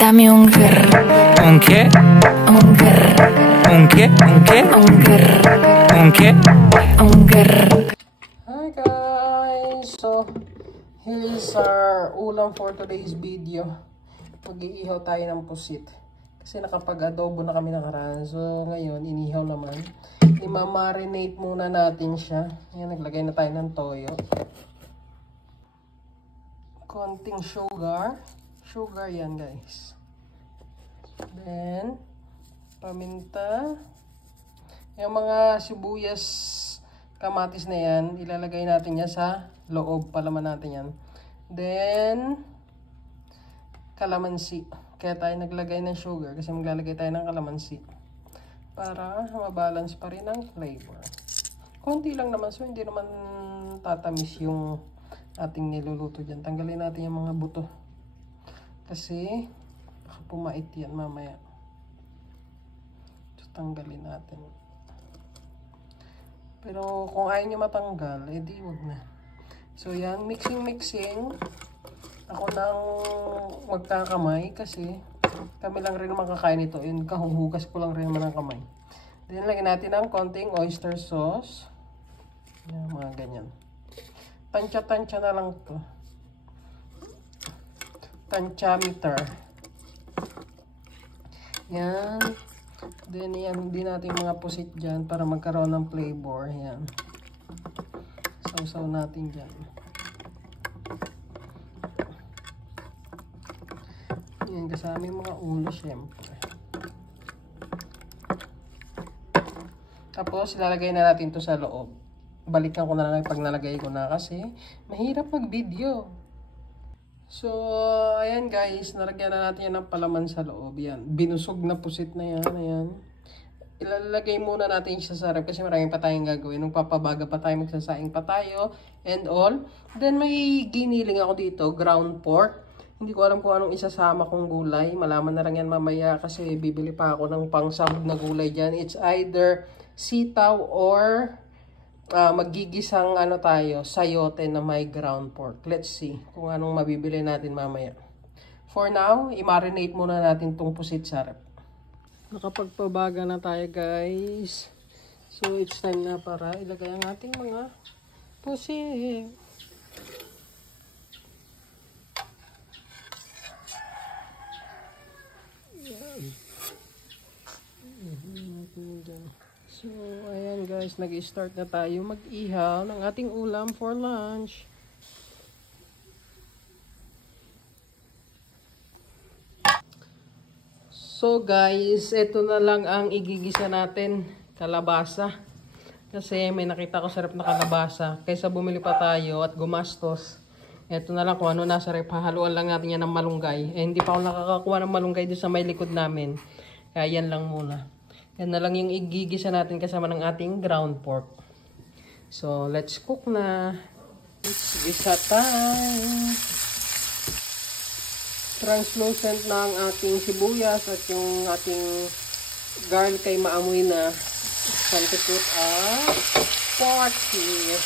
Dame un grr. ¿Un qué? Un grr. ¿Un qué? ¿Un qué? Un grr. ¿Un qué? Un grr. Hi guys! So, here's our ulam for today's video. Mag-iihaw tayo ng pusit. Kasi nakapag-adobo na kami nakaraan. So, ngayon, inihaw naman. I-marinate muna natin siya. Ayan, naglagay na tayo ng toyo. Konting sugar. Sugar yan, guys. Then, paminta. Yung mga sibuyas, kamatis na yan, ilalagay natin yan sa loob. Palaman natin yan. Then, kalamansi. Kaya tayo naglagay ng sugar kasi maglalagay tayo ng kalamansi. Para mabalance pa rin ang flavor. Konti lang naman, so hindi naman tatamis yung ating niluluto dyan. Tanggalin natin yung mga buto. Kasi, baka pumait yan mamaya. So, tanggalin natin. Pero kung ayaw nyo matanggal, edi wag na. So yan, mixing. Ako nang magkakamay kasi kami lang rin makakain ito. And kahuhugas ko lang rin naman ang kamay. Then lagyan natin ng konting oyster sauce. Yan, mga ganyan. Tansya-tansya na lang to. Tansyameter. Yan. Then, yan din natin mga pusit dyan para magkaroon ng flavor. Yan. Sausaw natin dyan. Yan, kasama yung mga ulo, syempre. Tapos, ilalagay na natin to sa loob. Balikan ko na lang pag nalagay ko na kasi mahirap mag-video. So, ayan guys, nalagyan na natin yan ng palaman sa loob. Yan, binusog na pusit na yan. Ayan. Ilalagay muna natin siya sa ref kasi maraming pa tayong gagawin. Nung papabaga pa tayo, magsasaing pa tayo and all. Then, may giniling ako dito, ground pork. Hindi ko alam kung anong isasama kong gulay. Malaman na lang yan mamaya kasi bibili pa ako ng pangsahog na gulay dyan. It's either sitaw or magigisang sayote na may ground pork. Let's see kung anong mabibili natin mamaya. For now, i-marinate muna natin tong pusit sa ref. Nakapagpabaga na tayo guys. So it's time na para ilagay ang ating mga pusit. So, ayan guys, nag-start na tayo mag-ihaw ng ating ulam for lunch. So guys, ito na lang ang igigisa natin, kalabasa. Kasi may nakita ko sarap na kalabasa. Kaysa bumili pa tayo at gumastos. Ito na lang kung ano nasa ref. Hahaluan lang natin yan ng malunggay. Eh, hindi pa ako nakakakuha ng malunggay doon sa may likod namin. Kaya yan lang muna. Yan na lang yung igigisa natin kasama ng ating ground pork. So, let's cook na. It's gisa time. Translucent na ang ating sibuyas at yung ating garlic ay maamoy na. Time to put a pork here.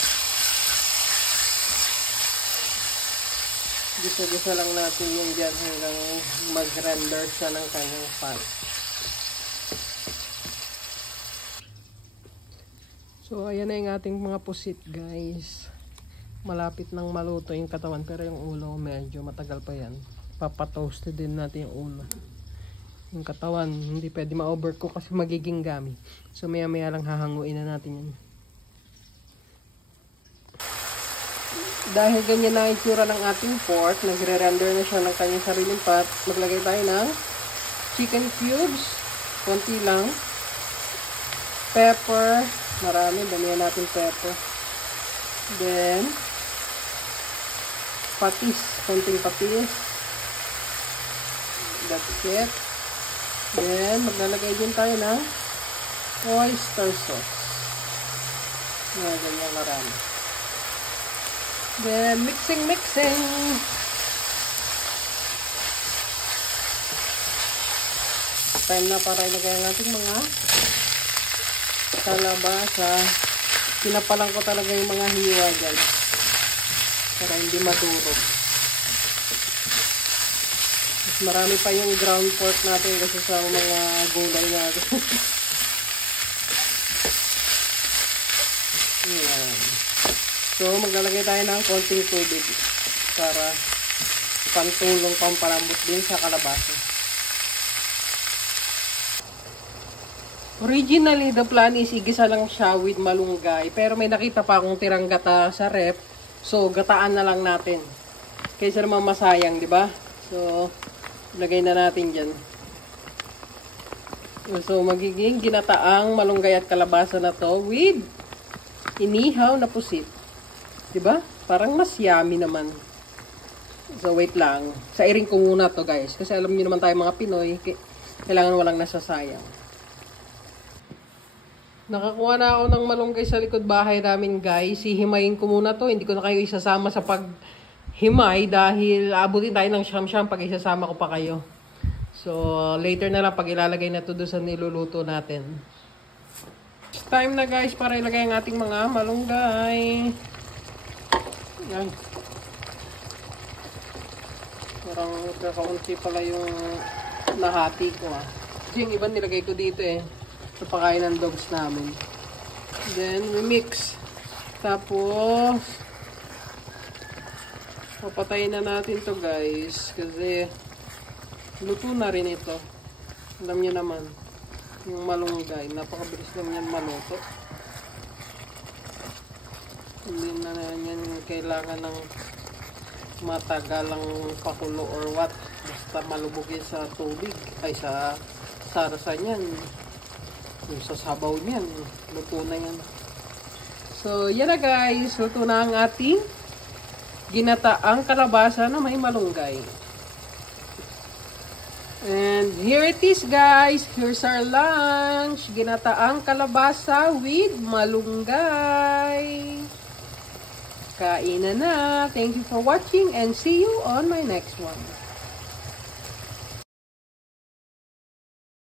Gisa-gisa lang natin yung dyan hanggang mag-render siya ng kanyang fat. So, ayan na yung ating mga pusit, guys. Malapit nang maluto yung katawan, pero yung ulo, medyo matagal pa yan. Papatoasted din natin yung ulo. Yung katawan, hindi pwede ma-overcook kasi magiging gami. So, maya-maya lang hahanguin na natin yun. Dahil ganyan na ang itsura ng ating pork, nagre-render na siya ng kanyang sariling fat, maglagay tayo ng chicken cubes, konti lang. Pepper, marami, damihan natin pepper. Then, patis, konting patis. That's it. Then, maglalagay din tayo ng oyster sauce. Yan, ganyan marami. Then, mixing. Time na para ilagay ang ating mga kalabasa. Pinapalang ko talaga yung mga hiwa dyan para hindi madurog. Marami pa yung ground pork natin kasi sa mga gulay natin. Ayan. So, maglalagay tayo ng konting tubig para pantulong pampalambot din sa kalabasa. Originally, the plan is igisa lang siya with malunggay. Pero may nakita pa akong tirang gata sa rep. So, gataan na lang natin. Kaysa naman masayang, di ba? So, lagay na natin dyan. So, magiging ginataang malunggay at kalabasa na to with inihaw na pusit. Di ba? Parang mas yummy naman. So, wait lang. Sairin ko muna to guys. Kasi alam niyo naman tayo mga Pinoy, kailangan walang nasasayang. Nakakuha na ako ng malunggay sa likod bahay namin guys. Hihimayin ko muna to. Hindi ko na kayo isasama sa paghimay dahil abutin tayo ng siyam-siyam pag isasama ko pa kayo. So, later na lang pag ilalagay na to doon sa niluluto natin. It's time na guys para ilagay ang ating mga malunggay. Yan. Parang kakaunti pala yung nahati ko ah. Yung iba nilagay ko dito eh. Sa pakain ng dogs namin. Then, we mix. Tapos, papatayin na natin to guys. Kasi, luto na rin ito. Alam niyo naman, yung malunggay. Napakabilis lang yan maluto. Hindi na yan kailangan ng matagalang pakulo or what. Basta malubogin sa tubig. Ay, sa sarasan yan. Yung sa sabaw niyan, luto na yan. So, yan na guys. Luto na ang ating ginataang kalabasa na may malunggay. And here it is guys. Here's our lunch. Ginataang kalabasa with malunggay. Kain na na. Thank you for watching and see you on my next one.